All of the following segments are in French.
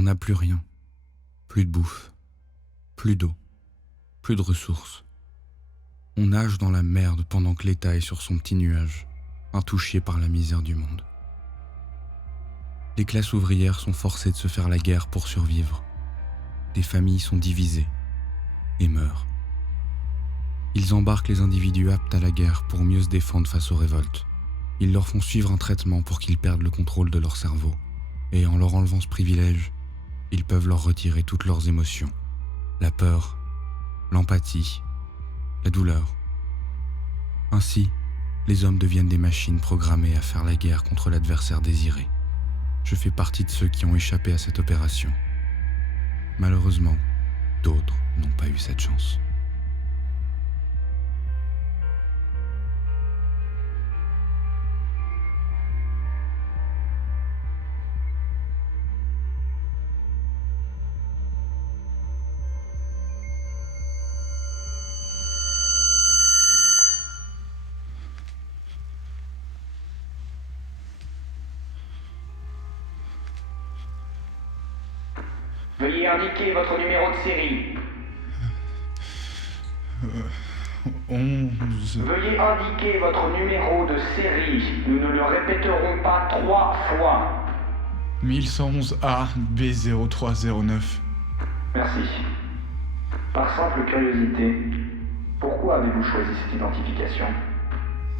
On n'a plus rien. Plus de bouffe. Plus d'eau. Plus de ressources. On nage dans la merde pendant que l'État est sur son petit nuage, intouché par la misère du monde. Les classes ouvrières sont forcées de se faire la guerre pour survivre. Des familles sont divisées et meurent. Ils embarquent les individus aptes à la guerre pour mieux se défendre face aux révoltes. Ils leur font suivre un traitement pour qu'ils perdent le contrôle de leur cerveau. Et en leur enlevant ce privilège, ils peuvent leur retirer toutes leurs émotions. La peur, l'empathie, la douleur. Ainsi, les hommes deviennent des machines programmées à faire la guerre contre l'adversaire désiré. Je fais partie de ceux qui ont échappé à cette opération. Malheureusement, d'autres n'ont pas eu cette chance. Veuillez indiquer votre numéro de série. 11... Veuillez indiquer votre numéro de série. Nous ne le répéterons pas 3 fois. 1111A B0309. Merci. Par simple curiosité, pourquoi avez-vous choisi cette identification?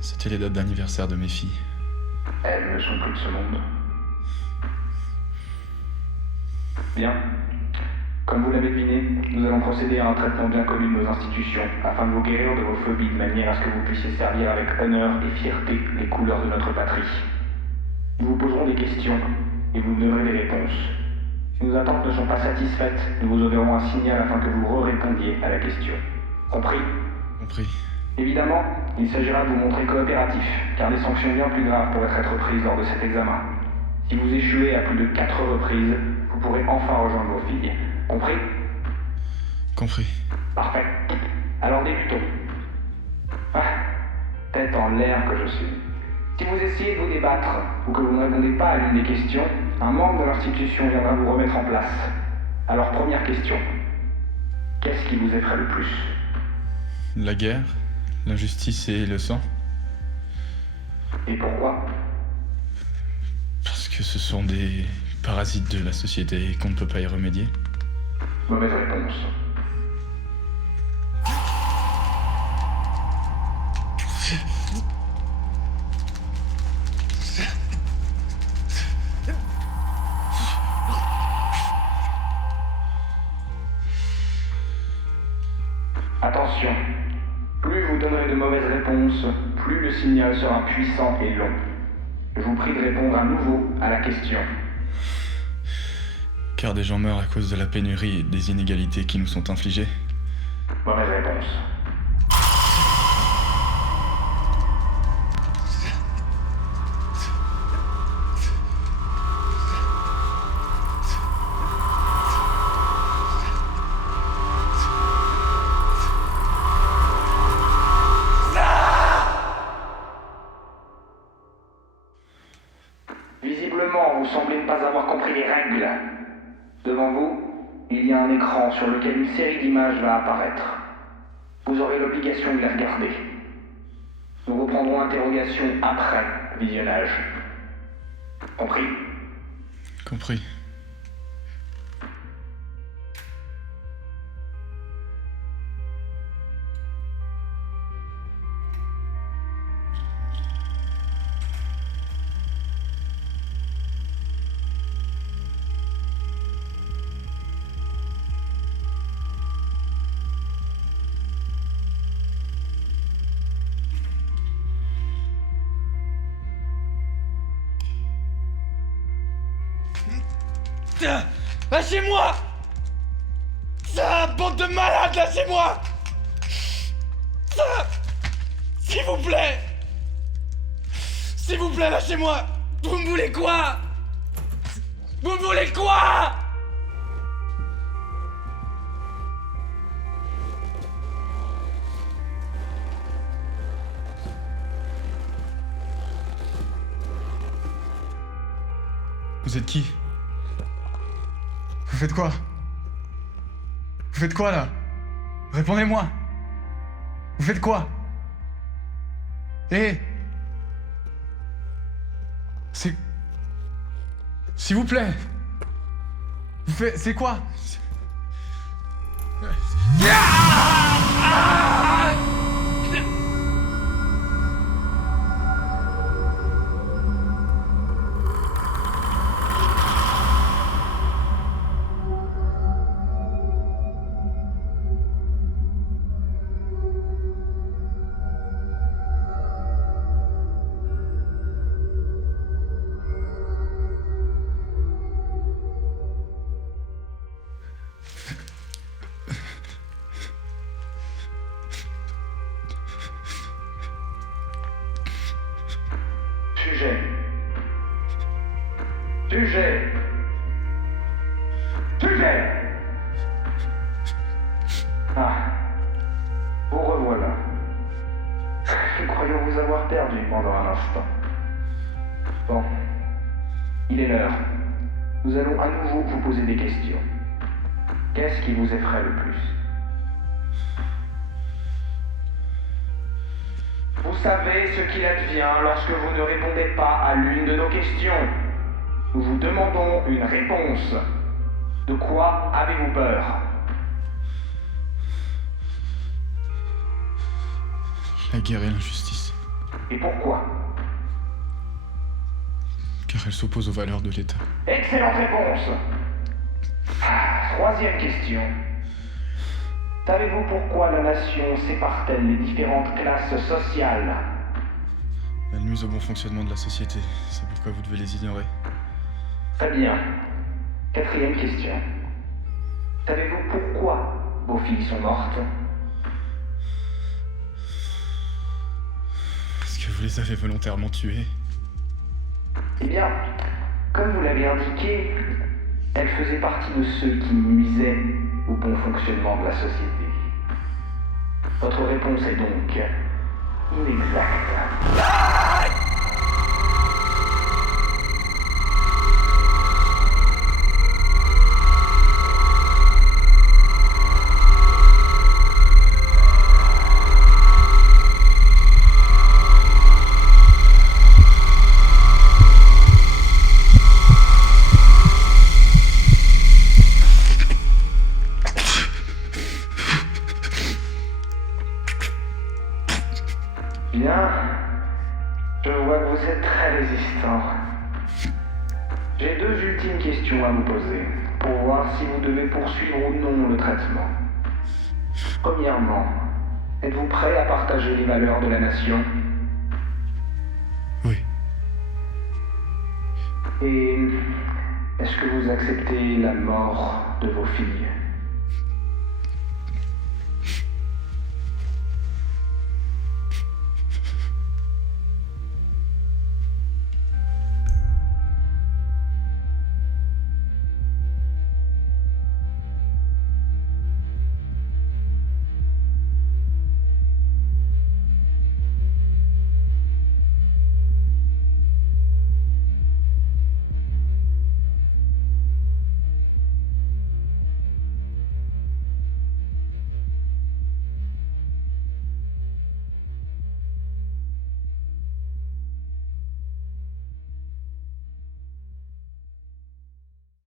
C'était les dates d'anniversaire de mes filles. Elles ne sont plus de ce monde. Bien. Comme vous l'avez deviné, nous allons procéder à un traitement bien connu de nos institutions, afin de vous guérir de vos phobies de manière à ce que vous puissiez servir avec honneur et fierté les couleurs de notre patrie. Nous vous poserons des questions, et vous me donnerez des réponses. Si nos attentes ne sont pas satisfaites, nous vous enverrons un signal afin que vous répondiez à la question. Compris? Compris. Évidemment, il s'agira de vous montrer coopératif, car des sanctions bien plus graves pourraient être prises lors de cet examen. Si vous échouez à plus de 4 reprises, vous pourrez enfin rejoindre vos filles. Compris? Compris. Parfait. Alors débutons. Ah, tête en l'air que je suis. Si vous essayez de vous débattre ou que vous ne répondez pas à l'une des questions, un membre de l'institution viendra vous remettre en place. Alors première question. Qu'est-ce qui vous effraie le plus? La guerre, l'injustice et le sang. Et pourquoi? Parce que ce sont des parasites de la société et qu'on ne peut pas y remédier. Mauvaise réponse. Attention, plus vous donnerez de mauvaises réponses, plus le signal sera puissant et long. Je vous prie de répondre à nouveau à la question. Car des gens meurent à cause de la pénurie et des inégalités qui nous sont infligées. Mauvaise réponse. Visiblement, vous semblez ne pas avoir compris les règles. Devant vous, il y a un écran sur lequel une série d'images va apparaître. Vous aurez l'obligation de les regarder. Nous reprendrons l'interrogation après visionnage. Compris? Compris. Lâchez-moi! Ça, bande de malades, lâchez-moi! Ça! S'il vous plaît! S'il vous plaît, lâchez-moi! Vous me voulez quoi? Vous me voulez quoi? Vous êtes qui? faites quoi? Vous faites quoi là? Répondez-moi! Vous faites quoi? C'est... S'il vous plaît! Vous faites... C'est quoi? Sujet. Ah, vous revoilà. Nous croyons vous avoir perdu pendant un instant. Bon, il est l'heure. Nous allons à nouveau vous poser des questions. Qu'est-ce qui vous effraie le plus? Vous savez ce qu'il advient lorsque vous ne répondez pas à l'une de nos questions. Nous vous demandons une réponse. De quoi avez-vous peur? La guerre et l'injustice. Et pourquoi? Car elle s'oppose aux valeurs de l'État. Excellente réponse. Troisième question. Savez-vous pourquoi la nation sépare-t-elle les différentes classes sociales? Elle nuise au bon fonctionnement de la société. C'est pourquoi vous devez les ignorer. Très bien. Quatrième question. Savez-vous pourquoi vos filles sont mortes? Est-ce que vous les avez volontairement tuées? Eh bien, comme vous l'avez indiqué, elles faisaient partie de ceux qui nuisaient au bon fonctionnement de la société. Votre réponse est donc inexacte. Bien, je vois que vous êtes très résistant. J'ai deux ultimes questions à vous poser pour voir si vous devez poursuivre ou non le traitement. Premièrement, êtes-vous prêt à partager les valeurs de la nation? Oui. Et est-ce que vous acceptez la mort de vos filles?